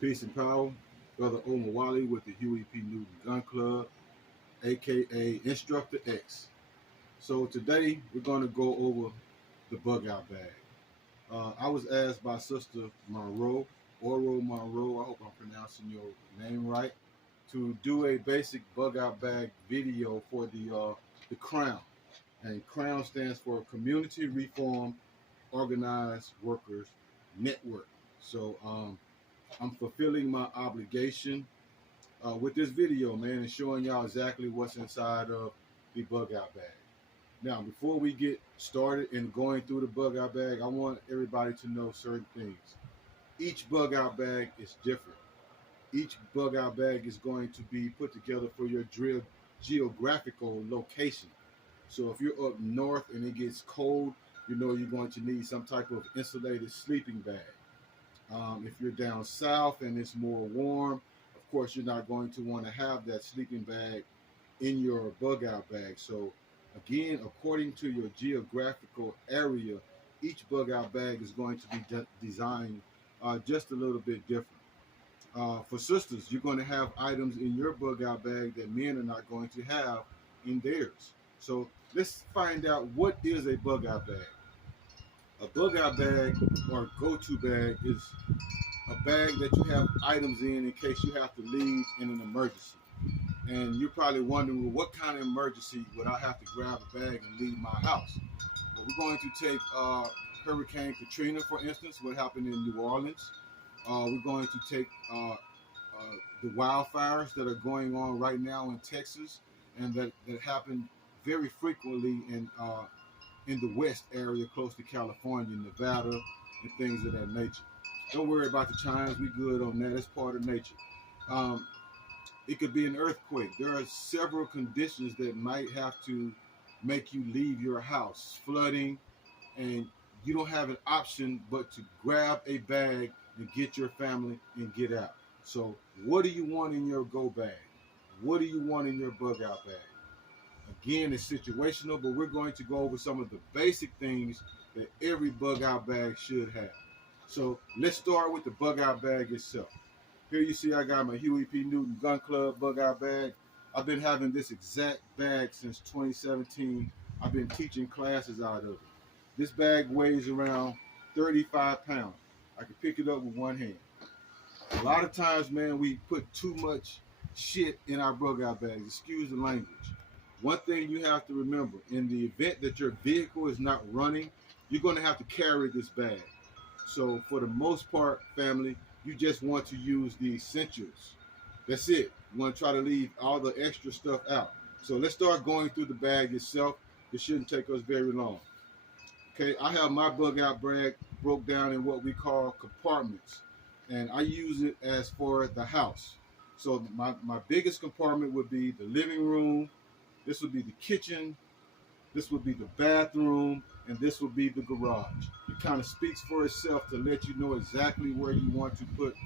Peace and power. Brother Omar Wally with the Huey P. Newton Gun Club, aka Instructor X. So today we're going to go over the bug out bag. I was asked by Sister Monroe, Oro Monroe, I hope I'm pronouncing your name right, to do a basic bug out bag video for the Crown. And Crown stands for Community Reform Organized Workers Network. So I'm fulfilling my obligation with this video, man, and showing y'all exactly what's inside of the bug out bag. Now, before we get started and going through the bug out bag, I want everybody to know certain things. Each bug out bag is different. Each bug out bag is going to be put together for your geographical location. So if you're up north and it gets cold, you know you're going to need some type of insulated sleeping bag. If you're down south and it's more warm, of course, you're not going to want to have that sleeping bag in your bug out bag. So again, according to your geographical area, each bug out bag is going to be designed just a little bit different. For sisters, you're going to have items in your bug out bag that men are not going to have in theirs. So let's find out, what is a bug out bag. A bug out bag or go-to bag is a bag that you have items in case you have to leave in an emergency. And you're probably wondering, well, what kind of emergency would I have to grab a bag and leave my house? Well, we're going to take Hurricane Katrina, for instance, what happened in New Orleans. We're going to take the wildfires that are going on right now in Texas, and that happen very frequently in the west area close to California, Nevada, and things of that nature. Don't worry about the chimes. We good on that. It's part of nature. Um, it could be an earthquake. There are several conditions that might have to make you leave your house. Flooding, and you don't have an option but to grab a bag and get your family and get out. So what do you want in your go bag? What do you want in your bug out bag? Again, it's situational, but we're going to go over some of the basic things that every bug out bag should have. So let's start with the bug out bag itself. Here you see I got my Huey P. Newton Gun Club bug out bag. I've been having this exact bag since 2017. I've been teaching classes out of it. This bag weighs around 35 pounds. I can pick it up with one hand. A lot of times, man, we put too much shit in our bug out bags. Excuse the language. One thing you have to remember, in the event that your vehicle is not running, you're going to have to carry this bag. So for the most part, family, you just want to use the essentials. That's it. You want to try to leave all the extra stuff out. So let's start going through the bag itself. It shouldn't take us very long. Okay, I have my bug out bag broke down in what we call compartments, and I use it as for the house. So my biggest compartment would be the living room. This would be the kitchen. This would be the bathroom, and this would be the garage. It kind of speaks for itself to let you know exactly where you want to put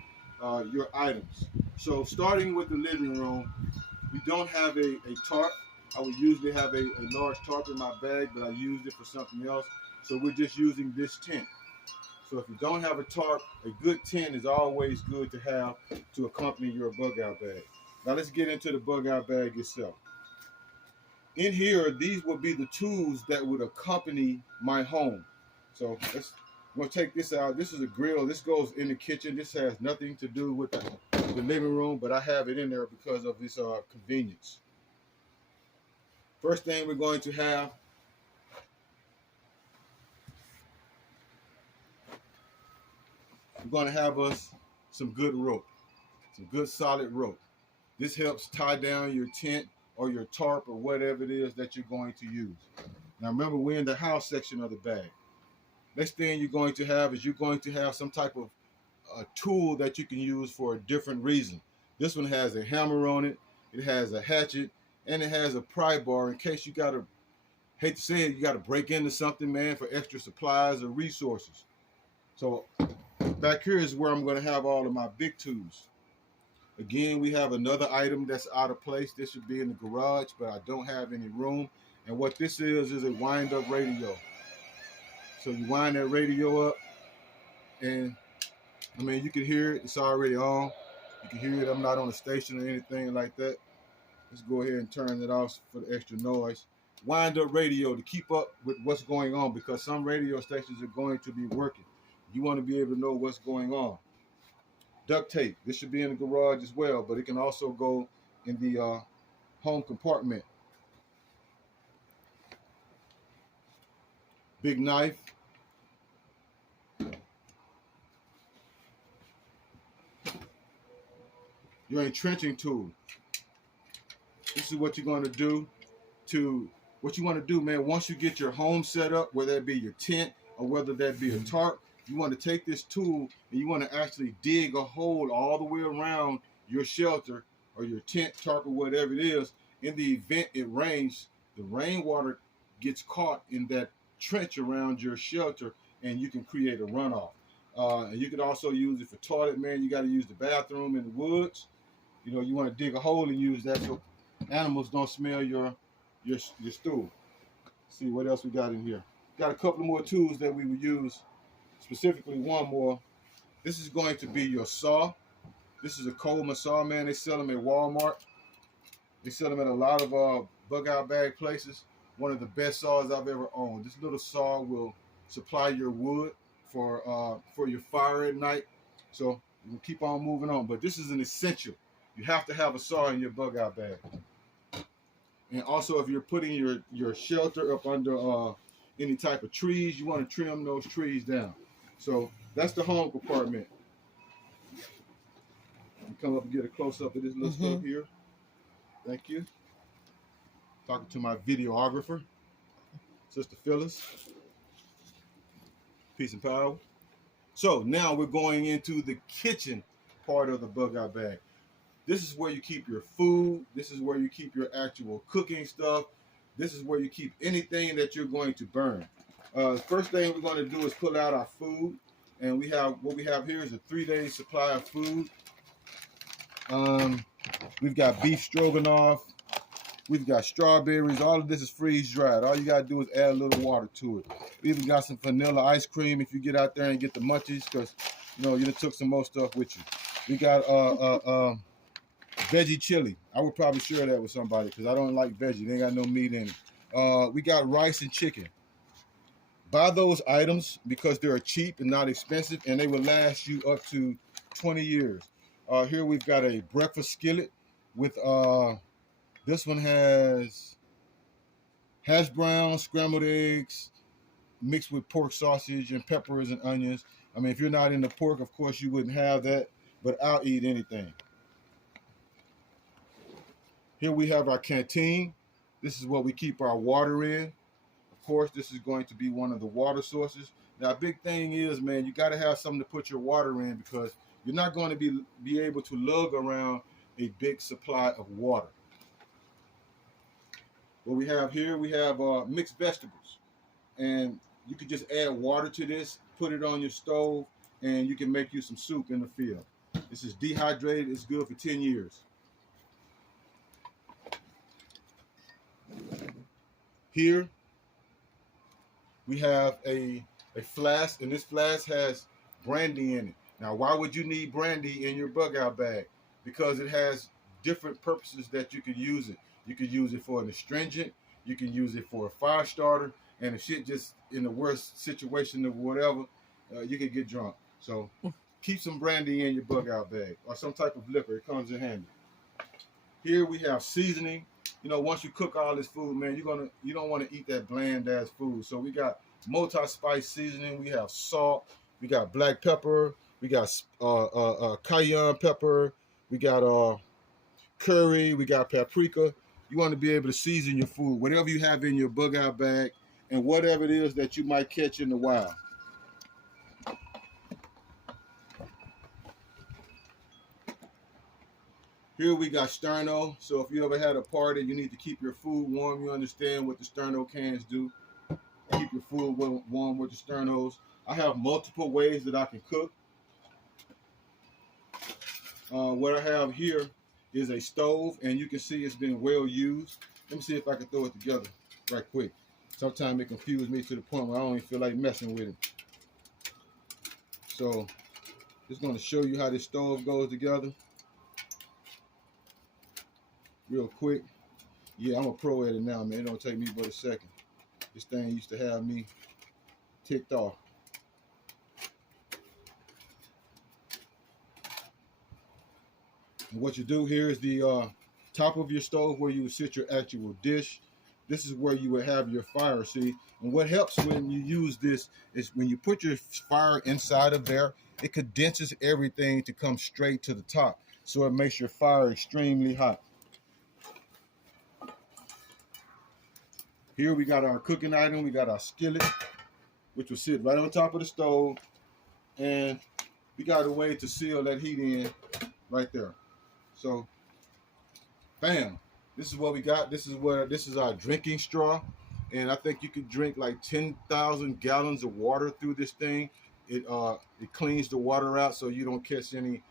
your items. So starting with the living room, we don't have a tarp. I would usually have a large tarp in my bag, but I used it for something else. So we're just using this tent. So if you don't have a tarp, a good tent is always good to have to accompany your bug out bag. Now let's get into the bug out bag itself. In here, these will be the tools that would accompany my home. So I'm gonna take this out. This is a grill. This goes in the kitchen. This has nothing to do with the living room, but I have it in there because of this convenience. First thing we're going to have, we're going to have us some good rope, some good solid rope. This helps tie down your tent or your tarp or whatever it is that you're going to use. Now remember, we're in the house section of the bag. Next thing you're going to have is you're going to have some type of tool that you can use for a different reason. This one has a hammer on it, it has a hatchet, and it has a pry bar in case you got to, hate to say it, you got to break into something, man, for extra supplies or resources. So back here is where I'm going to have all of my big tools. Again, we have another item that's out of place. This should be in the garage, but I don't have any room. And what this is a wind-up radio. So you wind that radio up, and I mean, you can hear it. It's already on. You can hear it. I'm not on a station or anything like that. Let's go ahead and turn it off for the extra noise. Wind up radio to keep up with what's going on, because some radio stations are going to be working. You want to be able to know what's going on. Duct tape. This should be in the garage as well, but it can also go in the home compartment. Big knife. Your entrenching tool. This is what you're going to do what you want to do, man. Once you get your home set up, whether that be your tent or whether that be a tarp, you want to take this tool and you want to actually dig a hole all the way around your shelter or your tent, tarp, or whatever it is. In the event it rains, the rainwater gets caught in that trench around your shelter and you can create a runoff. And you can also use it for toilet, man. You got to use the bathroom in the woods. You know, you want to dig a hole and use that so animals don't smell your stool. Let's see what else we got in here. Got a couple more tools that we would use. Specifically, one more. This is going to be your saw. This is a Coleman saw, man. They sell them at Walmart. They sell them at a lot of bug out bag places. One of the best saws I've ever owned. This little saw will supply your wood for your fire at night. So you can keep on moving on. But this is an essential. You have to have a saw in your bug out bag. And also, if you're putting your shelter up under any type of trees, you want to trim those trees down. So that's the home compartment. You come up and get a close up of this little stuff here. Thank you. Talking to my videographer, Sister Phyllis. Peace and power. So now we're going into the kitchen part of the bug out bag. This is where you keep your food. This is where you keep your actual cooking stuff. This is where you keep anything that you're going to burn. First thing we're going to do is pull out our food. And what we have here is a 3-day supply of food. We've got beef stroganoff. We've got strawberries. All of this is freeze dried. All you got to do is add a little water to it. We even got some vanilla ice cream if you get out there and get the munchies, because you done took some more stuff with you. We got veggie chili. I would probably share that with somebody because I don't like veggie. They ain't got no meat in it. We got rice and chicken. Buy those items because they're cheap and not expensive, and they will last you up to 20 years. Here we've got a breakfast skillet with this one has hash browns, scrambled eggs, mixed with pork sausage and peppers and onions. I mean, if you're not into pork, of course you wouldn't have that, but I'll eat anything. Here we have our canteen. This is what we keep our water in. Of course, this is going to be one of the water sources. Now, a big thing is, man, you got to have something to put your water in because you're not going to be able to lug around a big supply of water. What we have here, we have mixed vegetables. And you can just add water to this, put it on your stove, and you can make you some soup in the field. This is dehydrated. It's good for 10 years. Here, we have a flask, and this flask has brandy in it. Now, why would you need brandy in your bug out bag? Because it has different purposes that you could use it. You could use it for an astringent. You can use it for a fire starter. And if shit just in the worst situation or whatever, you could get drunk. So keep some brandy in your bug out bag or some type of liquor. It comes in handy. Here we have seasoning. Once you cook all this food, man, you don't want to eat that bland ass food. So we got multi-spice seasoning. We have salt. We got black pepper. We got cayenne pepper. We got curry. We got paprika. You want to be able to season your food, whatever you have in your bug out bag, and whatever it is that you might catch in the wild. Here we got sterno. So if you ever had a party, you need to keep your food warm. You understand what the sterno cans do. Keep your food warm with the sternos. I have multiple ways that I can cook. What I have here is a stove, and you can see it's been well used. Let me see if I can throw it together right quick. Sometimes it confuses me to the point where I don't even feel like messing with it. So Just going to show you how this stove goes together real quick. Yeah, I'm a pro at it now, man. It don't take me but a second. This thing used to have me ticked off. And what you do here is the top of your stove where you would sit your actual dish. This is where you would have your fire, see? And what helps when you use this is when you put your fire inside of there, it condenses everything to come straight to the top. So it makes your fire extremely hot. Here we got our cooking item. We got our skillet, which will sit right on top of the stove. And we got a way to seal that heat in right there. So, bam. This is what we got. This is our drinking straw. And I think you could drink like 10,000 gallons of water through this thing. It cleans the water out so you don't catch any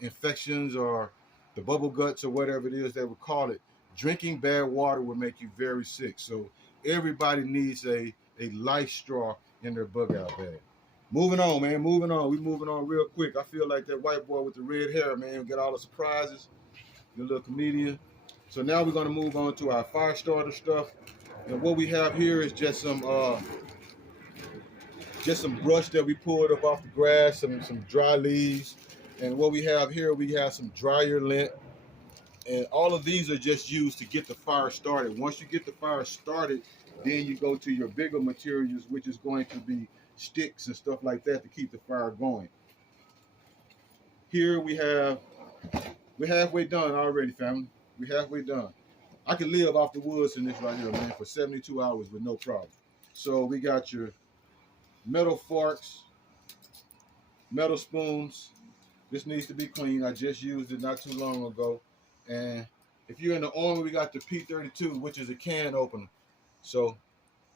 infections or the bubble guts or whatever it is they would call it. Drinking bad water will make you very sick. So everybody needs a life straw in their bug out bag. Moving on, man. Moving on. We moving on real quick. I feel like that white boy with the red hair, man. We got all the surprises. Your little comedian. So now we're gonna move on to our fire starter stuff. And what we have here is just some brush that we pulled up off the grass, some dry leaves. And what we have here, we have some dryer lint. And all of these are just used to get the fire started. Once you get the fire started, then you go to your bigger materials, which is going to be sticks and stuff like that to keep the fire going. Here we're halfway done already, family. We're halfway done. I can live off the woods in this right here, man, for 72 hours with no problem. So we got your metal forks, metal spoons. This needs to be clean. I just used it not too long ago. And if you're in the Army, we got the P32, which is a can opener. So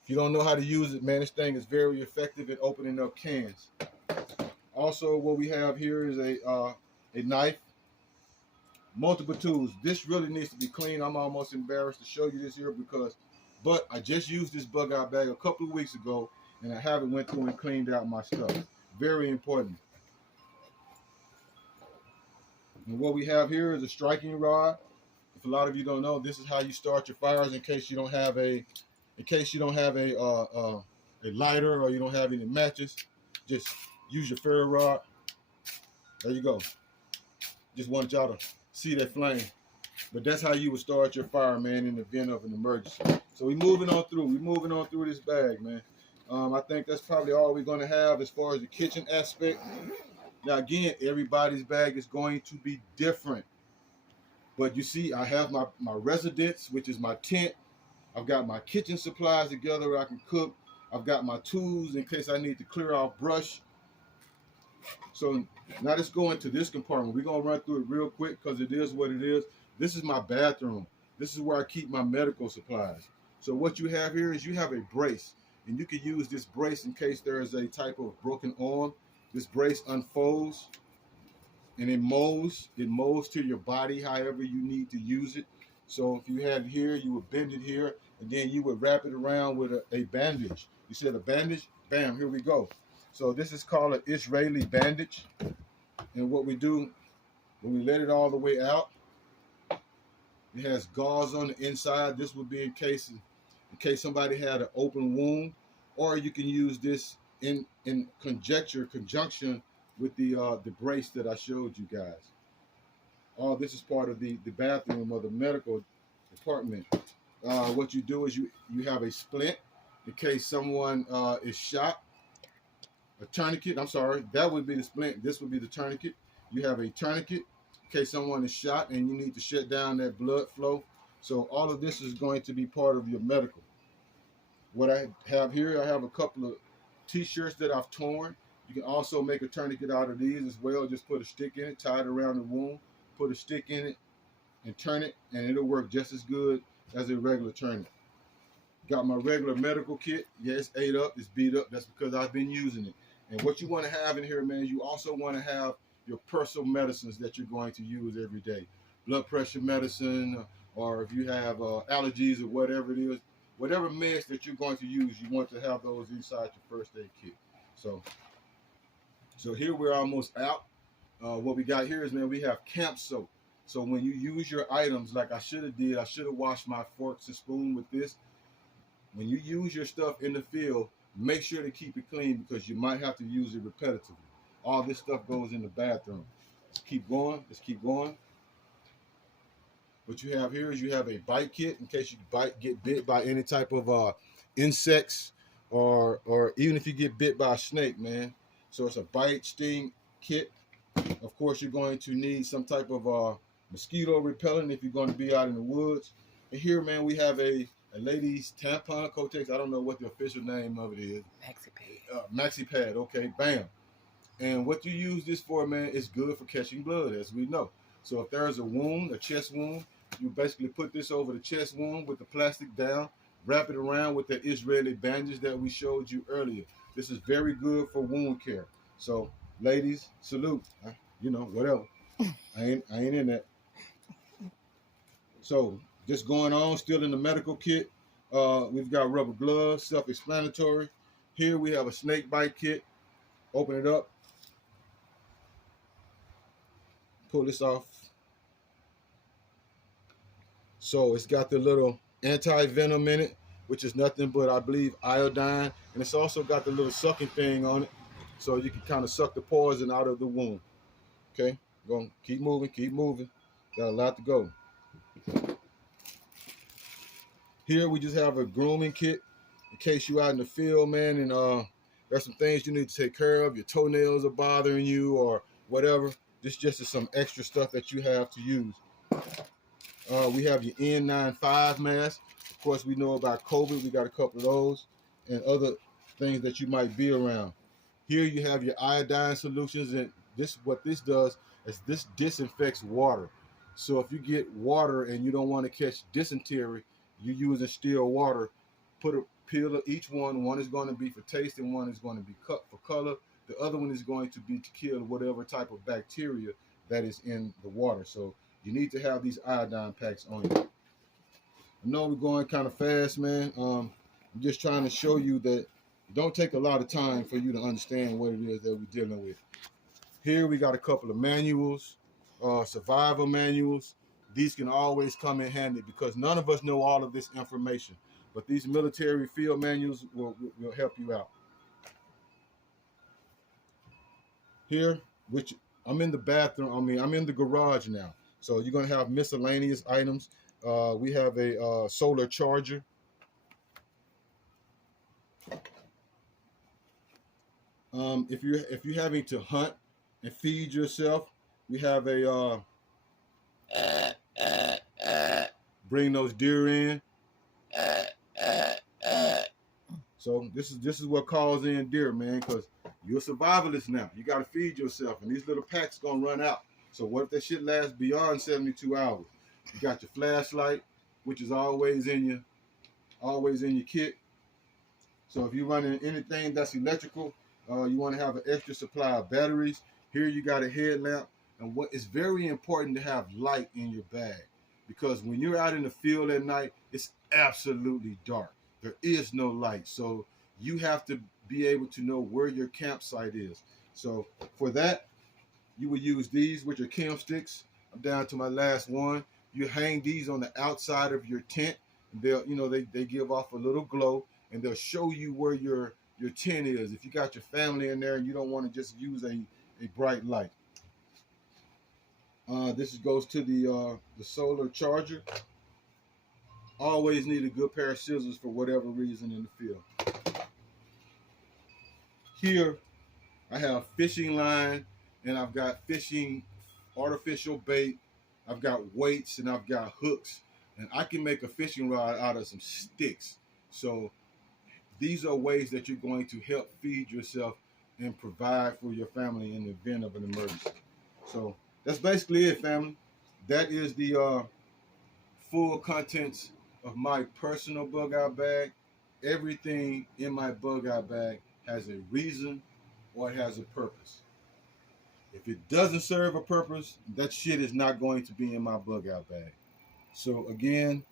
if you don't know how to use it, man, this thing is very effective at opening up cans. Also, what we have here is a knife, multiple tools. This really needs to be clean. I'm almost embarrassed to show you this here but I just used this bug out bag a couple of weeks ago, and I haven't went through and cleaned out my stuff. Very important. And what we have here is a striking rod. If a lot of you don't know, this is how you start your fires in case you don't have a lighter or you don't have any matches. Just use your ferro rod. There you go. Just wanted y'all to see that flame. But that's how you would start your fire, man, in the event of an emergency. So we're moving on through this bag, man. I think that's probably all we're going to have as far as the kitchen aspect. Now, again, everybody's bag is going to be different. But you see, I have my residence, which is my tent. I've got my kitchen supplies together where I can cook. I've got my tools in case I need to clear off brush. So now let's go into this compartment. We're going to run through it real quick because it is what it is. This is my bathroom. This is where I keep my medical supplies. So what you have here is you have a brace. And you can use this brace in case there is a type of broken arm. This brace unfolds and it molds to your body however you need to use it. So if you had it here, you would bend it here, and then you would wrap it around with a bandage. You said a bandage? Bam, here we go. So this is called an Israeli bandage. And what we do, when we let it all the way out, it has gauze on the inside. This would be in case somebody had an open wound, or you can use this in conjunction with the brace that I showed you guys. All this is part of the bathroom or the medical department. What you do is you have a splint in case someone is shot. A tourniquet, I'm sorry, that would be the splint. This would be the tourniquet. You have a tourniquet in case someone is shot and you need to shut down that blood flow. So all of this is going to be part of your medical. What I have here, I have a couple of t-shirts that I've torn. You can also make a tourniquet out of these as well. Just put a stick in it, tie it around the wound, put a stick in it, and turn it, and it'll work just as good as a regular tourniquet. Got my regular medical kit. Yeah, it's ate up, it's beat up. That's because I've been using it. And what you want to have in here, man, you also want to have your personal medicines that you're going to use every day. Blood pressure medicine, or if you have allergies or whatever it is, whatever meds that you're going to use, you want to have those inside your first aid kit. So So here we're almost out. What we got here is, man, we have camp soap. So when you use your items, like I should have did, I should have washed my forks and spoon with this. When you use your stuff in the field, make sure to keep it clean because you might have to use it repetitively. All this stuff goes in the bathroom. Let's keep going. Let's keep going. What you have here is you have a bite kit in case you get bit by any type of insects or even if you get bit by a snake, man. So it's a bite sting kit. Of course, you're going to need some type of mosquito repellent if you're going to be out in the woods. And here, man, we have a lady's tampon Kotex. I don't know what the official name of it is. Maxi pad. Maxi pad. Okay, bam. And what you use this for, man, is good for catching blood, as we know. So if there's a wound, a chest wound, you basically put this over the chest wound with the plastic down, wrap it around with the Israeli bandage that we showed you earlier. This is very good for wound care. So, ladies, salute. You know, whatever. I ain't in that. So, just going on, still in the medical kit. We've got rubber gloves, self-explanatory. Here we have a snake bite kit. Open it up. Pull this off. So it's got the little anti-venom in it, which is nothing but, I believe, iodine. And it's also got the little sucking thing on it, so you can kind of suck the poison out of the wound. Okay, go keep moving, keep moving. Got a lot to go. Here we just have a grooming kit in case you're out in the field, man, and there's some things you need to take care of. Your toenails are bothering you or whatever. This just is some extra stuff that you have to use. We have your N95 mask. Of course, we know about COVID. We got a couple of those and other things that you might be around. Here you have your iodine solutions, and what this does is this disinfects water. So if you get water and you don't want to catch dysentery, you use still water. Put a peel of each one. One is going to be for taste and one is going to be cut for color. The other one is going to be to kill whatever type of bacteria that is in the water. So you need to have these iodine packs on you. I know we're going kind of fast, man. I'm just trying to show you that it don't take a lot of time for you to understand what it is that we're dealing with. Here we got a couple of manuals, survival manuals. These can always come in handy because none of us know all of this information. But these military field manuals will help you out. Here, which I'm in the bathroom, I'm in the garage now. So you're going to have miscellaneous items. We have a solar charger. If you're having to hunt and feed yourself, we have a bring those deer in. So this is what calls in deer, man, because you're a survivalist now. You got to feed yourself, and these little packs gonna run out. So what if that shit lasts beyond 72 hours? You got your flashlight, which is always in your kit. So if you're running anything that's electrical, you want to have an extra supply of batteries. Here you got a headlamp, and what is very important to have light in your bag, because when you're out in the field at night, it's absolutely dark. There is no light, so you have to be able to know where your campsite is. So for that, you would use these with your camp sticks. I'm down to my last one. You hang these on the outside of your tent. They give off a little glow, and they'll show you where your tent is. If you got your family in there and you don't want to just use a bright light. This goes to the solar charger. Always need a good pair of scissors for whatever reason in the field. Here, I have fishing line, and I've got fishing artificial bait. I've got weights, and I've got hooks, and I can make a fishing rod out of some sticks. So these are ways that you're going to help feed yourself and provide for your family in the event of an emergency. So that's basically it, family. That is the full contents of my personal bug out bag. Everything in my bug out bag has a reason or it has a purpose. If it doesn't serve a purpose, that shit is not going to be in my bug out bag. So again,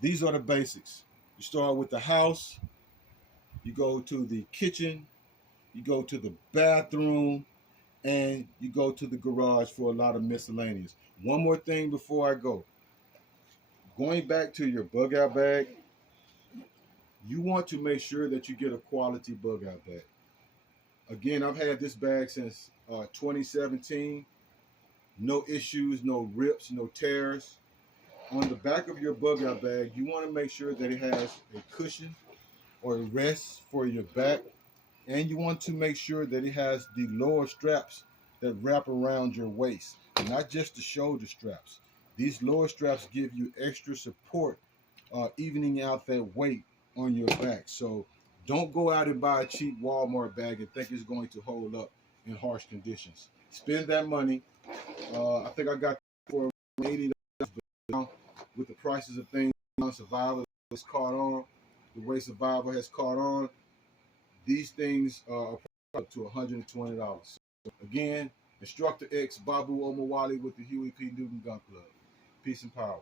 these are the basics. You start with the house, you go to the kitchen, you go to the bathroom, and you go to the garage for a lot of miscellaneous. One more thing before I go. Going back to your bug out bag, you want to make sure that you get a quality bug out bag. Again, I've had this bag since 2017. No issues, no rips, no tears. On the back of your bug out bag, you want to make sure that it has a cushion or a rest for your back, and you want to make sure that it has the lower straps that wrap around your waist, not just the shoulder straps. These lower straps give you extra support, evening out that weight on your back. So don't go out and buy a cheap Walmart bag and think it's going to hold up in harsh conditions. Spend that money. I think I got for $80 with the prices of things on survival has caught on. The way survival has caught on, these things are up to $120. So again, Instructor X Babu Omawali with the Huey P. Newton Gun Club. Peace and power.